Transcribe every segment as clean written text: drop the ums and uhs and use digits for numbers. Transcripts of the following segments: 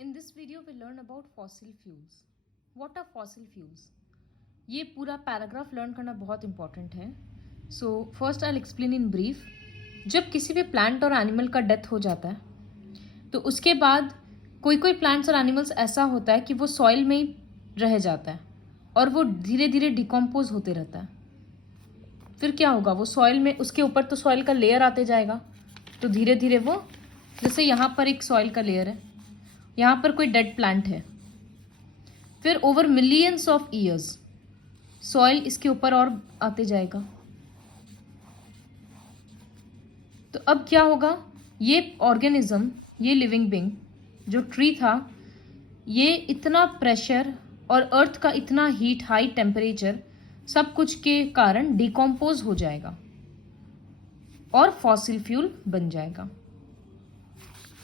In this video we learn about fossil fuels. What are fossil fuels? ये पूरा paragraph learn करना बहुत important है. So first I explain in brief. जब किसी भी प्लांट और एनिमल का डेथ हो जाता है तो उसके बाद कोई कोई प्लांट्स और एनिमल्स ऐसा होता है कि वो सॉइल में ही रह जाता है और वो धीरे धीरे डिकम्पोज होते रहता है. फिर क्या होगा, वो सॉइल में, उसके ऊपर तो सॉइल का लेयर आते जाएगा तो धीरे धीरे वो, जैसे यहाँ पर एक सॉइल का लेयर है, यहाँ पर कोई डेड प्लांट है, फिर over millions of years soil इसके ऊपर और आते जाएगा. तो अब क्या होगा, ये ऑर्गेनिज्म, ये लिविंग बीइंग जो ट्री था, ये इतना प्रेशर और अर्थ का इतना हीट, हाई टेम्परेचर, सब कुछ के कारण डिकम्पोज हो जाएगा और फॉसिल फ्यूल बन जाएगा.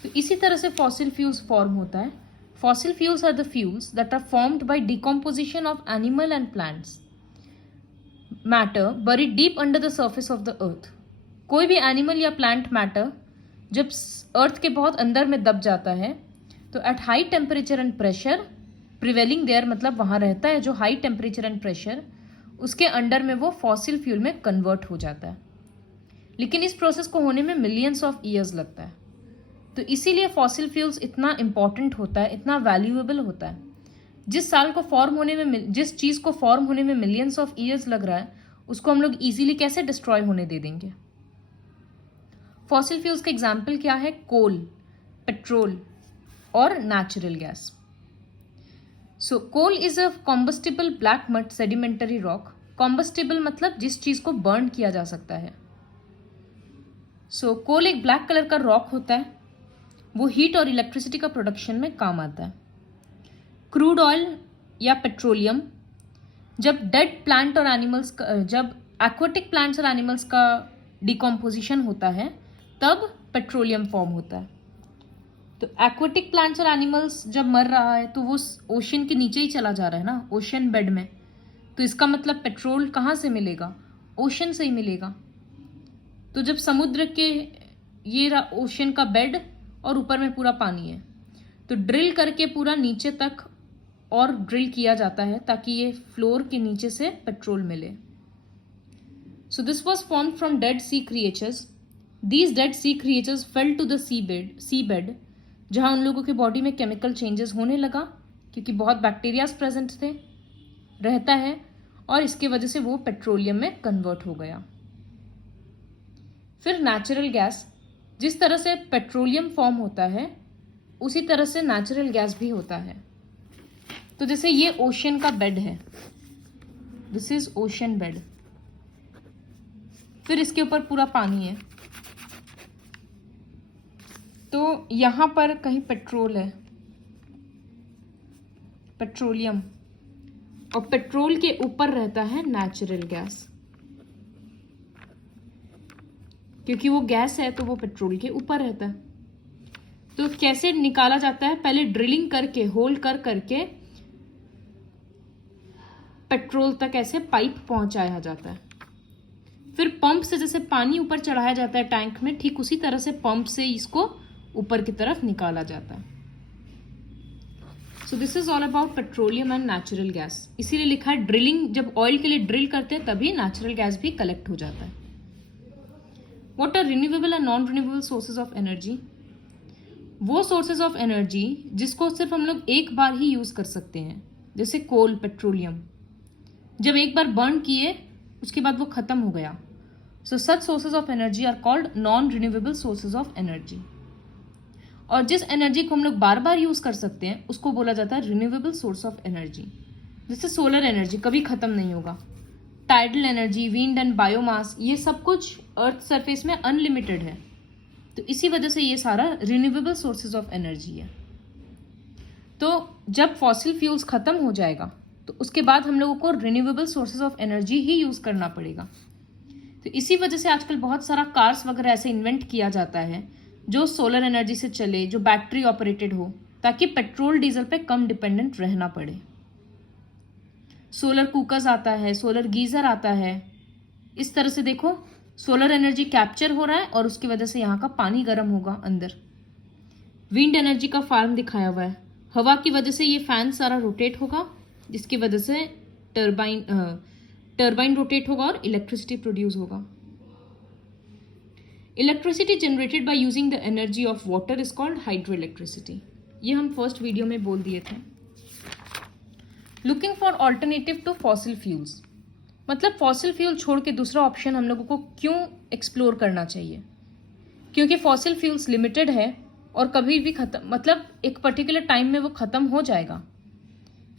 तो इसी तरह से फॉसिल फ्यूल्स फॉर्म होता है. Fossil fuels are the fuels that are formed by decomposition of animal and plants matter buried deep under the surface of the earth. कोई भी एनिमल या प्लांट मैटर जब अर्थ के बहुत अंदर में दब जाता है तो at high temperature and pressure prevailing there, मतलब वहाँ रहता है जो हाई टेम्परेचर एंड प्रेशर, उसके अंडर में वो फॉसिल फ्यूल में कन्वर्ट हो जाता है. लेकिन इस प्रोसेस को होने में मिलियंस ऑफ ईयर्स लगता है. तो इसीलिए फॉसिल फ्यूल्स इतना इम्पॉर्टेंट होता है, इतना वैल्यूएबल होता है. जिस चीज़ को फॉर्म होने में मिलियंस ऑफ ईयर्स लग रहा है, उसको हम लोग इजीली कैसे डिस्ट्रॉय होने दे देंगे. फॉसिल फ्यूल्स का एग्जाम्पल क्या है, कोल, पेट्रोल और natural gas. So coal is a combustible black mud sedimentary rock. Combustible मतलब जिस चीज को बर्न किया जा सकता है. सो कोल एक ब्लैक कलर का रॉक होता है, वो हीट और इलेक्ट्रिसिटी का प्रोडक्शन में काम आता है. क्रूड ऑयल या पेट्रोलियम, जब डेड प्लांट और एनिमल्स, जब एक्वाटिक प्लांट्स और एनिमल्स का डिकम्पोजिशन होता है तब पेट्रोलियम फॉर्म होता है. तो एक्वाटिक प्लांट्स और एनिमल्स जब मर रहा है तो वो ओशन के नीचे ही चला जा रहा है ना, ओशन बेड में. तो इसका मतलब पेट्रोल कहाँ से मिलेगा, ओशन से ही मिलेगा. तो जब समुद्र के, ये ओशन का बेड और ऊपर में पूरा पानी है, तो ड्रिल करके पूरा नीचे तक और ड्रिल किया जाता है ताकि ये फ्लोर के नीचे से पेट्रोल मिले. So this was form from dead sea creatures. These dead sea creatures fell to the seabed, जहाँ उन लोगों की बॉडी में केमिकल चेंजेस होने लगा क्योंकि बहुत बैक्टीरियाज प्रेजेंट थे, रहता है, और इसके वजह से वो पेट्रोलियम में कन्वर्ट हो गया. फिर नेचुरल गैस, जिस तरह से पेट्रोलियम फॉर्म होता है उसी तरह से नेचुरल गैस भी होता है. तो जैसे ये ओशन का बेड है, दिस इज ओशन बेड, फिर इसके ऊपर पूरा पानी है, तो यहां पर कहीं पेट्रोल है, पेट्रोलियम, और पेट्रोल के ऊपर रहता है नेचुरल गैस. क्योंकि वो गैस है तो वो पेट्रोल के ऊपर रहता है. तो कैसे निकाला जाता है, पहले ड्रिलिंग करके, होल करके पेट्रोल तक ऐसे पाइप पहुंचाया जाता है. फिर पंप से जैसे पानी ऊपर चढ़ाया जाता है टैंक में, ठीक उसी तरह से पंप से इसको ऊपर की तरफ निकाला जाता है. So this is all about petroleum and natural gas. इसीलिए लिखा है ड्रिलिंग, जब ऑयल के लिए ड्रिल करते हैं तभी नेचुरल गैस भी कलेक्ट हो जाता है. What are renewable and non-renewable sources of energy? वो सोर्सेज ऑफ एनर्जी जिसको सिर्फ हम लोग एक बार ही यूज कर सकते हैं, जैसे कोल, पेट्रोलियम, जब एक बार बर्न किए उसके बाद वो खत्म हो गया. So such sources of energy are called non renewable sources of energy. और जिस एनर्जी को हम लोग बार बार यूज कर सकते हैं उसको बोला जाता है रिन्यूएबल सोर्स ऑफ एनर्जी. जैसे सोलर एनर्जी कभी खत्म नहीं होगा, tidal energy, wind and biomass, ये सब कुछ अर्थ सरफेस में अनलिमिटेड है. तो इसी वजह से ये सारा रिन्यूएबल सोर्सेज ऑफ एनर्जी है. तो जब फॉसिल फ्यूल्स खत्म हो जाएगा तो उसके बाद हम लोगों को renewable sources of energy he use करना पड़ेगा. तो इसी वजह से आजकल बहुत सारा कार्स वगैरह ऐसे इन्वेंट किया जाता है जो सोलर एनर्जी से चले, जो बैटरी ऑपरेटेड हो, ताकि पेट्रोल डीजल पे कम डिपेंडेंट रहना पड़े. सोलर कुकर्स आता है, सोलर गीजर आता है. इस तरह से देखो, सोलर एनर्जी कैप्चर हो रहा है और उसकी वजह से यहाँ का पानी गर्म होगा अंदर. विंड एनर्जी का फार्म दिखाया हुआ है, हवा की वजह से ये फैन सारा रोटेट होगा, जिसकी वजह से टर्बाइन रोटेट होगा और इलेक्ट्रिसिटी प्रोड्यूस होगा। Electricity generated by using the energy of water is called hydroelectricity. ये हम फर्स्ट वीडियो में बोल दिए थे। Looking for alternative to fossil fuels, मतलब फॉसिल फ्यूल छोड़ के दूसरा ऑप्शन हम लोगों को क्यों एक्सप्लोर करना चाहिए? क्योंकि फॉसिल फ्यूल्स लिमिटेड है और कभी भी खत्म, मतलब एक पर्टिकुलर टाइम में वो खत्म हो जाएगा।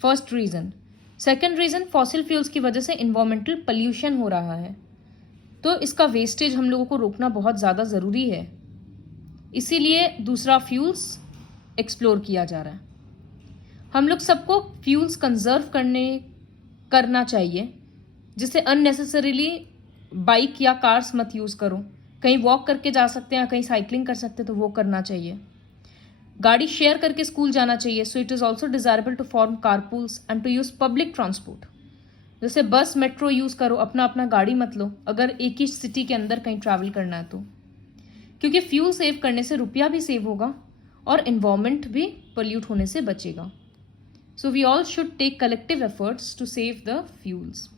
First reason. Second reason, fossil fuels की वजह से इन्वायरमेंटल पोल्यूशन हो रहा है, तो इसका वेस्टेज हम लोगों को रोकना बहुत ज़्यादा ज़रूरी है। इसीलिए दूसरा फ्यूल्स एक्सप्लोर किया जा रहा है। हम लोग सबको फ्यूल्स कंजर्व करना चाहिए, जिससे अननेसेसरीली बाइक या कार्स मत यूज़ करो। कहीं वॉक करके जा सकते हैं, कहीं साइकिलिंग कर सकते हैं, तो वो करना चाहिए। गाड़ी शेयर करके स्कूल जाना चाहिए। So it is also desirable to form carpools and to use public transport. जैसे बस मेट्रो यूज़ करो, अपना अपना गाड़ी मत लो अगर एक ही सिटी के अंदर कहीं ट्रैवल करना है तो, क्योंकि फ्यूल सेव करने से रुपया भी सेव होगा और इन्वायरमेंट भी पोल्यूट होने से बचेगा। So we all should take collective efforts to save the fuels.